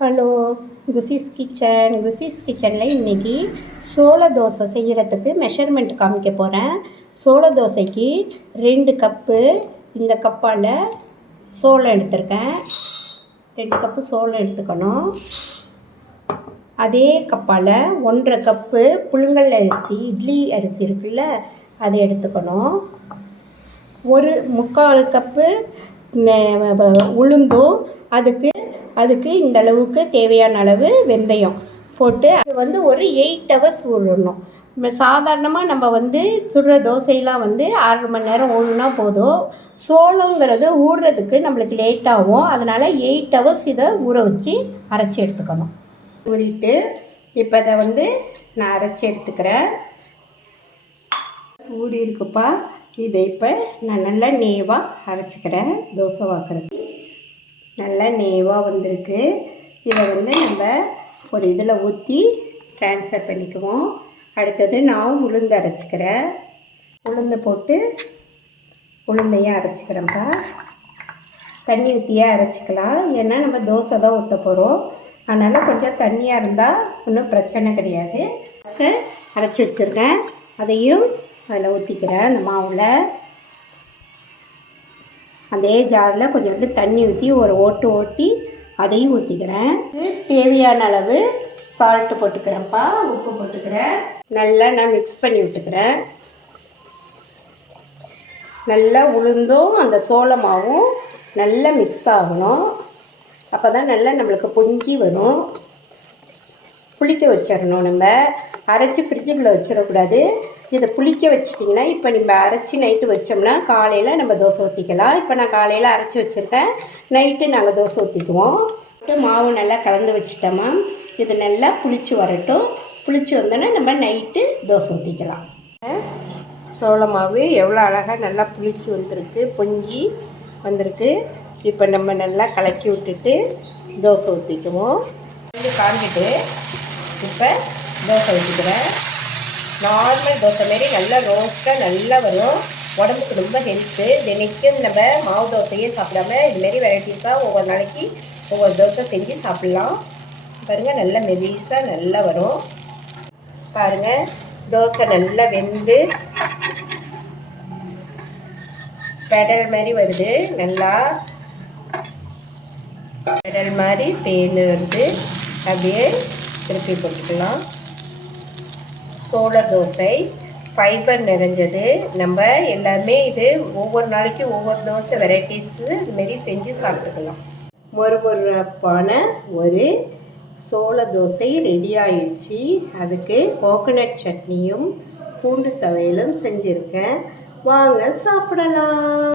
Hello, குஷிஸ் கிச்சனில் இன்றைக்கி சோள தோசை செய்கிறதுக்கு மெஷர்மெண்ட் காமிக்க போகிறேன். சோள தோசைக்கு 2 கப்பு இந்த கப்பால் சோளம் எடுத்திருக்கேன். 2 கப்பு சோளம் எடுத்துக்கணும். அதே கப்பால் 1.5 கப்பு புழுங்கல் அரிசி, இட்லி அரிசி இருக்குல்ல, அதை எடுத்துக்கணும். 1/4 கப்பு உளுந்தும் அதுக்கு இந்த அளவுக்கு தேவையான அளவு வெந்தயம் போட்டு அது ஒரு 8 ஹவர்ஸ் ஊறணும். சாதாரணமாக நம்ம சுடுற தோசையெல்லாம் 6 மணி நேரம் ஊறினா போதும். சோளங்கிறது ஊறுறதுக்கு நம்மளுக்கு லேட் ஆகும். அதனால் 8 ஹவர்ஸ் இதை ஊற வச்சு அரைச்சி எடுத்துக்கணும். ஊறிட்டு இப்போ இதை நான் அரைச்சி எடுத்துக்கிறேன். ஊறி இருக்குப்பா. இதை இப்போ நான் நல்லா நேவாக அரைச்சிக்கிறேன். தோசை வாக்குறது நல்லா நேவாக வந்திருக்கு. இதை நம்ம ஒரு இதில் ஊற்றி ட்ரான்ஸ்ஃபர் பண்ணிக்குவோம். அடுத்தது நான் உளுந்து அரைச்சிக்கிறேன். உளுந்து போட்டு உளுந்தையும் அரைச்சிக்கிறேன்ப்பா. தண்ணி ஊற்றியே அரைச்சிக்கலாம். ஏன்னா நம்ம தோசை தான் ஊற்ற போகிறோம். அதனால் கொஞ்சம் தண்ணியாக இருந்தால் ஒன்றும் பிரச்சனை கிடையாது. அரைச்சி வச்சுருக்கேன். அதையும் அதில் ஊற்றிக்கிறேன். அந்த மாவில் அதே ஜாரில் கொஞ்சோண்டு தண்ணி ஊற்றி ஒரு ஓட்டி அதையும் ஊற்றிக்கிறேன். தேவையான அளவு சால்ட்டு போட்டுக்கிறேன்ப்பா. உப்பு போட்டுக்கிறேன். நல்லா நான் மிக்ஸ் பண்ணி விட்டுக்கிறேன். நல்லா உளுந்தும் அந்த சோளமாவும் நல்லா மிக்ஸ் ஆகணும். அப்போ தான் நல்லா நம்மளுக்கு பொங்கி வரும். புளிக்க வச்சிடணும். நம்ம அரைச்சி ஃப்ரிட்ஜுக்குள்ளே வச்சிடக்கூடாது. இதை புளிக்க வச்சிட்டிங்கன்னா இப்போ நம்ம அரைச்சி நைட்டு வச்சோம்னா காலையில் நம்ம தோசை ஊற்றிக்கலாம். இப்போ நான் காலையில் அரைச்சி வச்சுருக்கேன். நைட்டு நாங்கள் தோசை ஊற்றிக்குவோம். மாவு நல்லா கலந்து வச்சுட்டோமா, இது நல்லா புளிச்சு வரட்டும். புளிச்சு வந்தோன்னா நம்ம நைட்டு தோசை ஊற்றிக்கலாம். சோள மாவு எவ்வளோ அழகாக நல்லா புளிச்சு வந்திருக்கு, பொங்கி வந்திருக்கு. இப்போ நம்ம நல்லா கலக்கி விட்டுட்டு தோசை ஊற்றிக்குவோம். காஞ்சிட்டு இப்போ தோசை ஊற்றிக்கிறேன். நார்மல் தோசை மாரி நல்லா ரோஸ்ட்டாக நல்லா வரும். உடம்புக்கு ரொம்ப ஹெல்த்து. தினைக்கும் நம்ம மாவு தோசையே சாப்பிடாம இதுமாரி வெரைட்டிஸாக ஒவ்வொரு நாளைக்கு ஒவ்வொரு தோசை செஞ்சு சாப்பிட்லாம். பாருங்கள், நல்லா மெலிசாக நல்லா வரும். பாருங்கள், தோசை நல்லா வெந்து பெடல் மாதிரி வருது. நல்லா பெடல் மாதிரி பேர்ந்து வருது. அப்படியே திருப்பி போட்டுக்கலாம். சோள தோசை ஃபைபர் நிறைஞ்சது. நம்ம எல்லாமே இது ஒவ்வொரு நாளைக்கு ஒவ்வொரு தோசை வெரைட்டிஸு இதுமாரி செஞ்சு சாப்பிட்டுக்கலாம். மொறுமொறுப்பான ஒரு சோள தோசை ரெடி ஆயிடுச்சு. அதுக்கு கோகோனட் சட்னியும் பூண்டு துவையலும் செஞ்சுருக்கேன். வாங்க சாப்பிடலாம்.